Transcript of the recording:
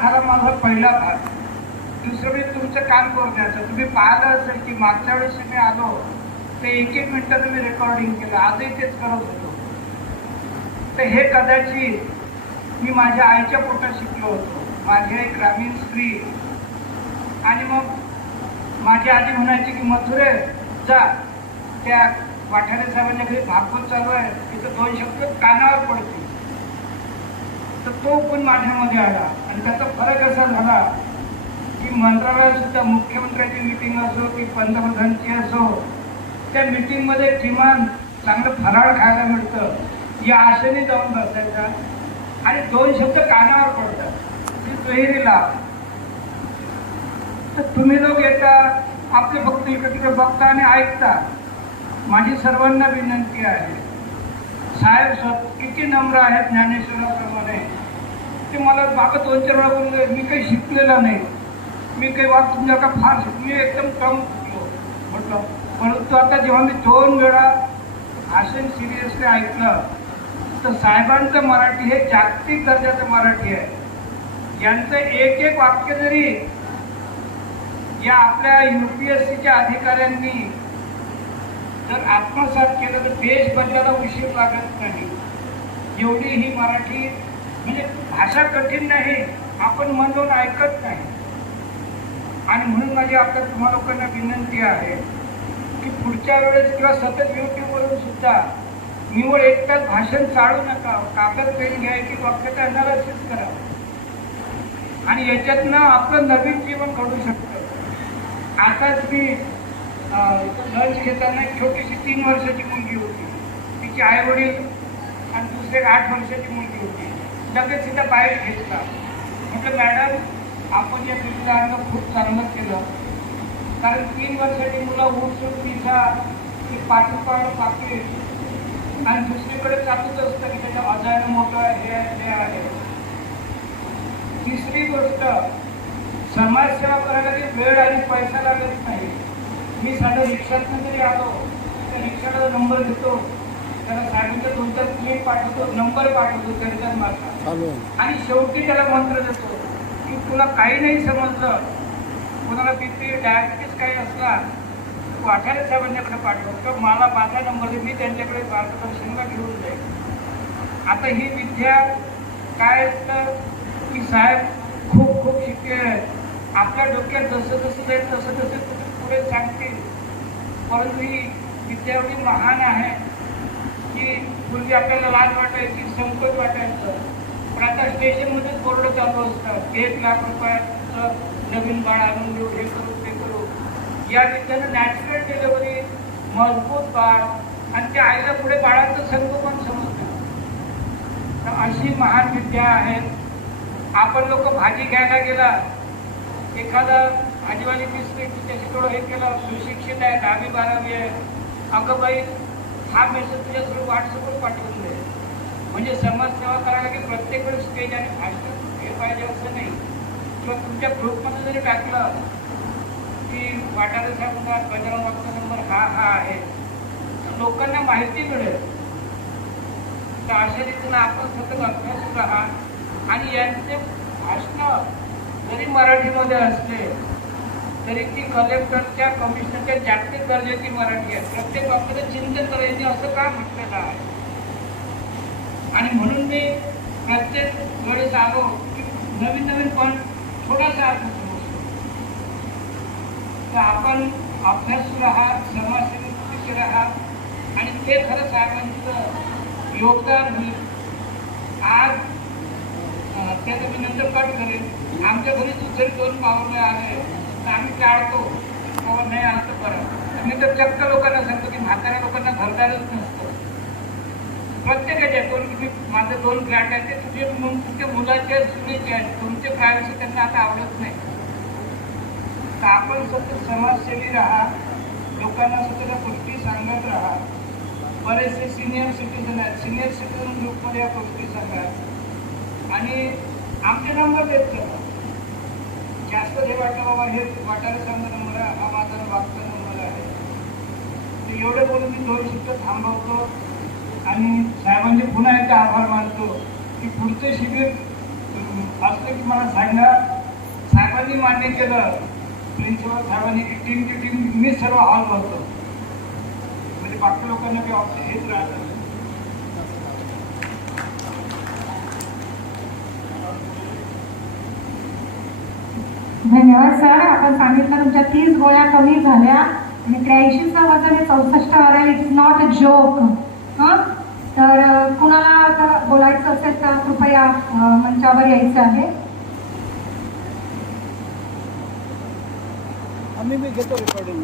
झाला माझा पहिला भाग. दुसरं म्हणजे तुमचं काम करण्याचं. तुम्ही पाहिलं असेल की मागच्या वेळेस मी आलो ते 1-1 मिनिटानं मी रेकॉर्डिंग केलं. आजही तेच करत होतो. तर हे कदाचित मी माझ्या आईच्या पोटात शिकलो होतो. माझी आई ग्रामीण स्त्री. आणि मग माझी आजी म्हणायची की मथुरे जा, त्या वाठारे साहेबांच्या घरी भागवत चालू आहे, तिथं 2 शब्द कानावर पडतील. तर तो पण माझ्यामध्ये आला. आणि त्याचा फरक असा झाला की मंत्रालयात सुद्धा मुख्यमंत्र्यांची मीटिंग असो की पंतप्रधानांची असो, त्या मीटिंगमध्ये किमान चांगलं फराळ खायला मिळतं या आशेने जाऊन बसायचा. आणि 2 शब्द कानावर पडतात, ती दुहेरी लाभ. तर तुम्ही लोक येता, आपले फक्त इकडे तिकडे बघता आणि ऐकता. माझी सर्वांना विनंती आहे, साहेब किती नम्र आहेत ज्ञानेश्वराप्रमाणे. ते मला बाबा 2-4 वेळा बोलले, मी काही शिकलेला नाही, मी काही वाद तुमच्या का फार मी एकदम कम शिकलो म्हटलं. परंतु आता जेव्हा मी 2 वेळा भाषण सिरियसली ऐकलं तर साहेबांचं मराठी हे जागतिक दर्जाचं मराठी आहे. यांचं एक वाक्य जरी या आपल्या UPSCच्या अधिकाऱ्यांनी जर आत्मसात केलं तर देश बदलायला उशीर लागत नाही. एवढी ही मराठी म्हणजे भाषा कठीण नाही, आपण मन लावून ऐकत नाही. आणि म्हणून माझी आपल्या तुम्हा लोकांना विनंती आहे की पुढच्या वेळेस किंवा सतत YouTubeवरून सुद्धा निवड एक तास भाषण चालू नका. कागद पेन घ्यायची, वाक्याचं अनालिसिस करा आणि याच्यातनं आपलं नवीन जीवन घडू शकतं. आताच मी लंच घेताना एक छोटीशी 3 वर्षाची मुलगी होती, तिची आई-वडील आणि दुसरी 8 वर्षाची मुलगी होती. लगेच तिचा बाईट घेतला. म्हटलं मॅडम आपण या पिढीला आणलं खूप चांगलं केलं, कारण 3 वर्षाची मुलं उठसूट पिझ्झा ते पाठोपाठ पाकिट आणि दुसरीकडे चालूच असतं की त्याच्या अजायनं मोठं हे आहे. तिसरी गोष्ट, समाजसेवा करायला वेळ आणि पैसा लागत नाही. मी साधं रिक्षातनं जरी आलो तर रिक्षाला नंबर घेतो, त्याला साहेबांचा 2-4 क्लिप पाठवतो, नंबर पाठवतो त्यांचा माझा, आणि शेवटी त्याला मंत्र देतो की तुला काही नाही समजलं, कोणाला BP डायबिटीस काही असला वाठारे साहेबांच्याकडे पाठवतो किंवा मला माझा नंबर दे, मी त्यांच्याकडे मार्गदर्शनला घेऊन जाईल. आता ही विद्या काय असतं की साहेब खूप खूप शिकले आहेत, आपल्या डोक्यात जसं जसं जाईल तसं तसं पुढे सांगतील. परंतु ही विद्या एवढी महान आहे की पूर्वी आपल्याला लाज वाटायची, संकोच वाटायचं, पण आता स्टेशनमध्येच बोर्ड चालू असतात 1 लाख रुपयाचं नवीन बाळ आणून देऊ, हे करू ते करू. या विद्यानं नॅचरल डिलिव्हरी, मजबूत बाळ आणि त्या आईला पुढे बाळाचं संगोपन समजतं. तर अशी महान विद्या आहे. आपण लोक भाजी घ्यायला गेला, एखादा भाजीवाली दिसते की त्याची थोडं हे केलं, सुशिक्षित आहे, 10वी-12वी आहे, अगं बाई हा मेसेज तुझ्या थ्रू व्हॉट्सअपवर पाठवून दे. म्हणजे समाजसेवा करायला की प्रत्येक वेळेस स्टेज आणि भाषण हे पाहिजे असं नाही. किंवा तुमच्या ग्रुपमध्ये जरी टाकलं की वाठारे साहेबांचा बजरंग बाप्पाचा नंबर हा आहे, तर लोकांना माहिती मिळेल. तर अशा रीतीनं आपण सतत अभ्यास राहा. आणि यांचे भाषणं जरी मराठीमध्ये असले तरी ती कलेक्टरच्या कमिशनरच्या जागतिक दर्जाची मराठी आहे. प्रत्येक बाबतीत चिंतन करायचे असं का म्हटलेलं आहे. आणि म्हणून मी प्रत्येक वेळेस आलो की नवीन पण थोडासा अर्थ समजतो. तर आपण अभ्यासू राहा, समाजसेवेत राहा आणि ते खरं साहेबांचं योगदान होईल. आज त्याचं मी नंतर कट करेन. आमच्या घरी जरी 2 पावलं आले तर आम्ही टाळतो, बाबा नाही आलं तर बरं. मी तर चक्क लोकांना सांगतो की म्हाताऱ्या लोकांना घरदारच नसतं. प्रत्येकाच्या की माझे 2 फ्लॅट आहेत, ते तुझ्या मुलाचे सुनेचे आहेत, तुमचे प्रायव्हसी त्यांना आता आवडत नाही. तर आपण सतत समाजसेवी राहा, लोकांना सतत गोष्टी सांगत राहा. बरेचसे सिनियर सिटीजन आहेत, सिनियर सिटीजन ग्रुपमध्ये या गोष्टी सांगा आणि आमचे नंबर देत चला. जास्त हे वाटलं बाबा हे वाटायला सांगा नंबर आहे, हा माझा वागचा नंबर आहे. तर एवढे बोलून मी 2 शब्द थांबवतो आणि साहेबांचे पुन्हा एकदा आभार मानतो की पुढचे शिबिर असलं की मला सांगा. साहेबांनी मान्य केलं, प्रिन्सिपल साहेबांनी की टीम मी सर्व हॉल भरतो, म्हणजे बाकी लोकांना काही ऑप्शन हेच राहत नाही. धन्यवाद सर. आपण सांगितलं तुमच्या 30 गोळ्या कमी झाल्या आणि 83चं वजन हे 64 आहे. It's not a joke. हां, तर कुणाला आता बोलायचं असेल तर कृपया मंचावर यायचं आहे. आम्ही मी घेतो रेकॉर्डिंग.